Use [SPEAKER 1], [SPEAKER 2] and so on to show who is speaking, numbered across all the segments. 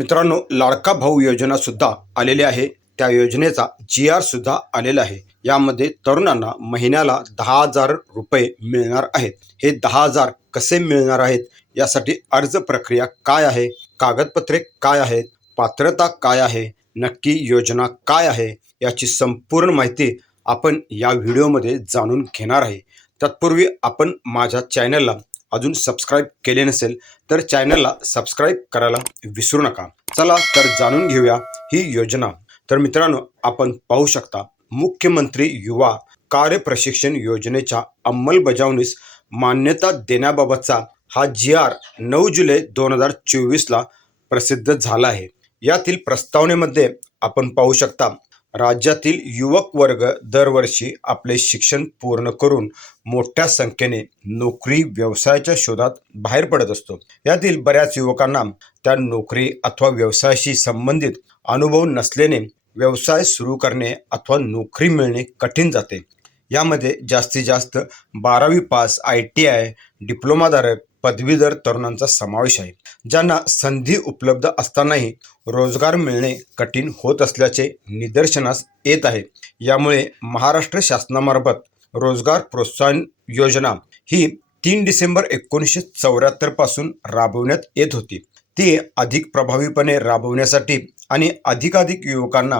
[SPEAKER 1] मित्रांनो लाडका भाऊ योजना सुद्धा आलेली आहे. त्या योजनेचा जी आर सुद्धा आलेला आहे. यामध्ये तरुणांना महिन्याला दहा हजार रुपये मिळणार आहेत. हे दहा हजार कसे मिळणार आहेत? यासाठी अर्ज प्रक्रिया काय आहे? कागदपत्रे काय आहेत? पात्रता काय आहे? नक्की योजना काय आहे? याची संपूर्ण माहिती आपण या व्हिडिओमध्ये जाणून घेणार आहे. तत्पूर्वी आपण माझ्या चॅनलला अजून सबस्क्राईब केले नसेल तर चॅनलला सबस्क्राईब करायला विसरू नका. चला तर जाणून घेऊया ही योजना. तर मित्रांनो आपण पाहू शकता मुख्यमंत्री युवा कार्य प्रशिक्षण योजनेच्या अंमलबजावणीस मान्यता देण्याबाबतचा हा जी आर नऊ जुलै दोन हजार चोवीसला प्रसिद्ध झाला आहे. यातील प्रस्तावनेमध्ये आपण पाहू शकता राज्यातील युवक वर्ग दरवर्षी आपले शिक्षण पूर्ण करून मोठ्या संख्येने नोकरी व्यवसायाच्या शोधात बाहेर पडत असतो. यातील बऱ्याच युवकांना त्या नोकरी अथवा व्यवसायाशी संबंधित अनुभव नसल्याने व्यवसाय सुरू करणे अथवा नोकरी मिळणे कठीण जाते. यामध्ये जास्तीत जास्त बारावी पास आय टी आय डिप्लोमाधारक पदवीधर तरुणांचा समावेश आहे ज्यांना संधी उपलब्ध असतानाही रोजगार मिळणे कठीण होत असल्याचे निदर्शनास येत आहे. यामुळे महाराष्ट्र शासनामार्फत रोजगार प्रोत्साहन योजना ही तीन डिसेंबर एकोणीसशे चौऱ्याहत्तरपासून राबवण्यात येत होती. ती अधिक प्रभावीपणे राबवण्यासाठी आणि अधिकाधिक युवकांना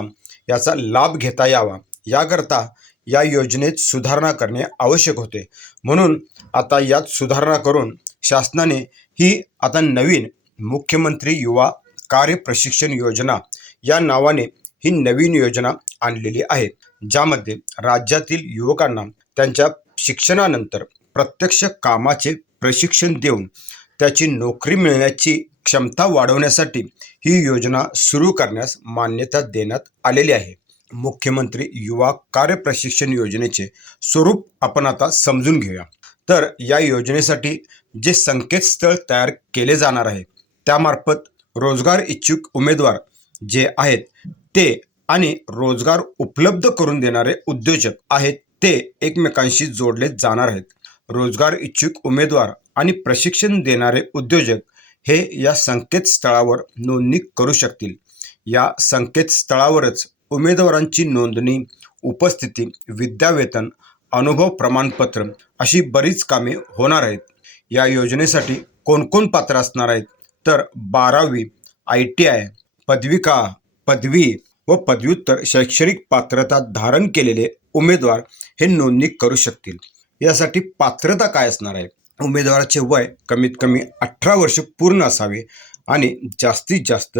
[SPEAKER 1] याचा लाभ घेता यावा याकरता या योजनेत सुधारणा करणे आवश्यक होते. म्हणून आता यात सुधारणा करून शासनाने ही आता नवीन मुख्यमंत्री युवा कार्य प्रशिक्षण योजना या नावाने ही नवीन योजना आणलेली आहे. ज्यामध्ये राज्यातील युवकांना त्यांच्या शिक्षणानंतर प्रत्यक्ष कामाचे प्रशिक्षण देऊन त्याची नोकरी मिळण्याची क्षमता वाढवण्यासाठी ही योजना सुरू करण्यास मान्यता देण्यात आलेली आहे. मुख्यमंत्री युवा कार्य प्रशिक्षण योजनेचे स्वरूप आपण आता समजून घेऊया. तर या योजनेसाठी जे संकेतस्थळ तयार केले जाणार आहे त्यामार्फत रोजगार इच्छुक उमेदवार जे आहेत ते आणि रोजगार उपलब्ध करून देणारे उद्योजक आहेत ते एकमेकांशी जोडले जाणार आहेत. रोजगार इच्छुक उमेदवार आणि प्रशिक्षण देणारे उद्योजक हे या संकेतस्थळावर नोंदणी करू शकतील. या संकेतस्थळावरच उमेदवारांची नोंदणी उपस्थिती विद्यावेतन अनुभव प्रमाणपत्र अशी बरीच कामे होणार आहेत. या योजनेसाठी कोण कोण पात्र असणार आहेत? तर बारावी आय टी आय पदविका पदवी व पदव्युत्तर शैक्षणिक पात्रता धारण केलेले उमेदवार हे नोंदणी करू शकतील. यासाठी पात्रता काय असणार आहे? उमेदवाराचे वय कमीत कमी अठरा वर्ष पूर्ण असावे आणि जास्तीत जास्त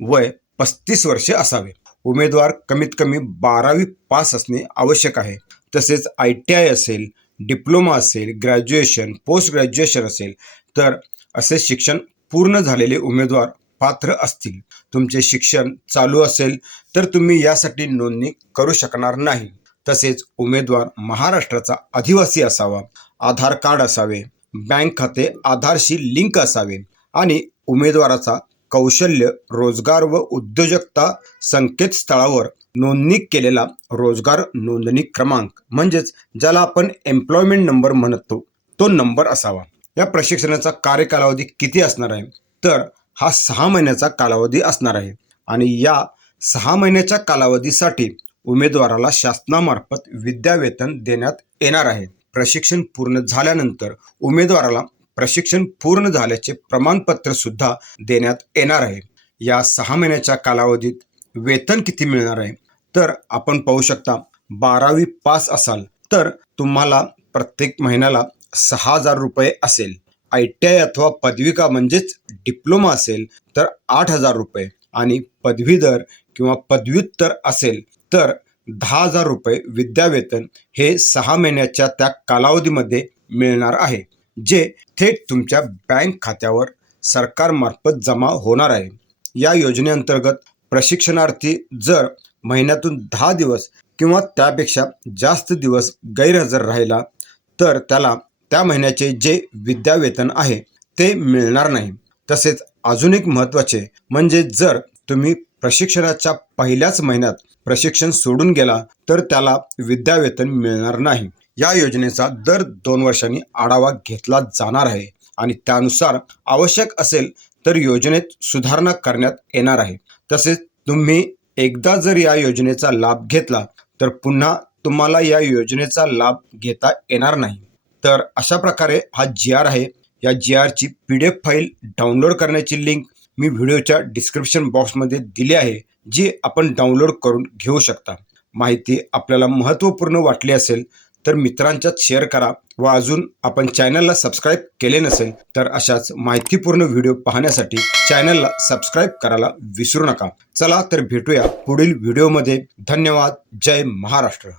[SPEAKER 1] वय पस्तीस वर्षे असावे. उमेदवार कमीत कमी बारावी पास असणे आवश्यक आहे. तसेच आय टी आय असेल डिप्लोमा असेल ग्रॅज्युएशन पोस्ट ग्रॅज्युएशन असेल तर असे शिक्षण पूर्ण झालेले उमेदवार पात्र असतील. तुमचे शिक्षण चालू असेल तर तुम्ही यासाठी नोंदणी करू शकणार नाही. तसेच उमेदवार महाराष्ट्राचा अधिवासी असावा आधार कार्ड असावे बँक खाते आधारशी लिंक असावे आणि उमेदवाराचा कौशल्य रोजगार व उद्योजकता संकेतस्थळावर नोंदणी केलेला रोजगार नोंदणी क्रमांक. म्हणजेच ज्याला आपण एम्प्लॉयमेंट नंबर म्हणतो तो नंबर असावा. या प्रशिक्षणाचा कार्यकालावधी किती असणार आहे? तर हा सहा महिन्याचा कालावधी असणार आहे. आणि या सहा महिन्याच्या कालावधीसाठी उमेदवाराला शासनामार्फत विद्यावेतन देण्यात येणार आहे. प्रशिक्षण पूर्ण झाल्यानंतर उमेदवाराला प्रशिक्षण पूर्ण झाल्याचे प्रमाणपत्र सुद्धा देण्यात येणार आहे. या सहा महिन्याच्या कालावधीत वेतन किती मिळणार आहे? तर आपण पाहू शकता बारावी पास असाल तर तुम्हाला प्रत्येक महिन्याला सहा हजार रुपये असेल. आय टी आय अथवा पदविका म्हणजेच डिप्लोमा असेल तर आठ हजार रुपये आणि पदवीधर किंवा पदव्युत्तर असेल तर दहा हजार रुपये विद्यावेतन हे सहा महिन्याच्या त्या कालावधीमध्ये मिळणार आहे. जे थेट तुमच्या बँक खात्यावर सरकारमार्फत जमा होणार आहे. या योजनेअंतर्गत प्रशिक्षणार्थी जर महिन्यातून दहा दिवस किंवा त्यापेक्षा जास्त दिवस गैरहजर राहिला तर त्याला त्या महिन्याचे जे विद्यावेतन आहे ते मिळणार नाही. तसेच अजून एक महत्त्वाचे म्हणजे जर तुम्ही प्रशिक्षणाच्या पहिल्याच महिन्यात प्रशिक्षण सोडून गेला तर त्याला विद्यावेतन मिळणार नाही. या योजनेचा दर दोन वर्षांनी आढावा घेतला जाणार आहे आणि त्यानुसार आवश्यक असेल तर योजनेत सुधारणा करण्यात येणार आहे. तसेच तुम्ही एकदा जर या योजनेचा लाभ घेतला तर पुन्हा तुम्हाला या योजनेचा लाभ घेता येणार नाही. तर अशा प्रकारे हा जी आर आहे. या जी आरची P D F file download करण्याची लिंक मी व्हिडिओच्या डिस्क्रिप्शन बॉक्समध्ये दिली आहे जी आपण डाउनलोड करून घेऊ शकता. माहिती आपल्याला महत्त्वपूर्ण वाटली असेल तर मित्रांच्यात शेअर करा व अजून आपण चॅनलला सबस्क्राईब केले नसेल तर अशाच माहितीपूर्ण व्हिडिओ पाहण्यासाठी चॅनलला सबस्क्राईब करायला विसरू नका. चला तर भेटूया पुढील व्हिडिओमध्ये धन्यवाद. जय महाराष्ट्र.